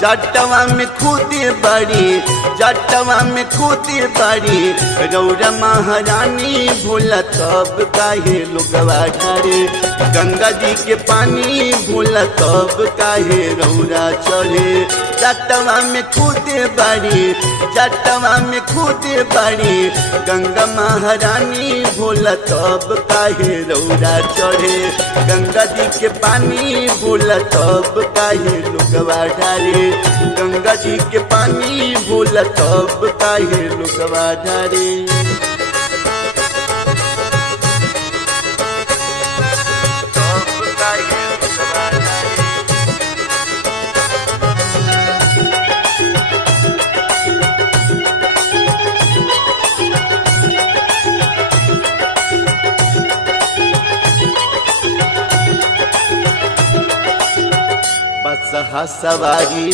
जटवा में खूदे बड़ी, जटवा में खूदे बड़ी रौरा महारानी भोला तब काहे लोगवा ढारे। गंगा जी के पानी भोला तब काहे रौरा चढ़े। जटवा में खूदे बड़ी, जटवा में खूदे बड़ी गंगा महारानी भोला तब काहे रौरा चढ़े। गंगा जी के पानी भोला तब काहे लोगवा ढारे। गंगा जी के पानी भोला तब काहे लोगवा ढारे। बस सवारी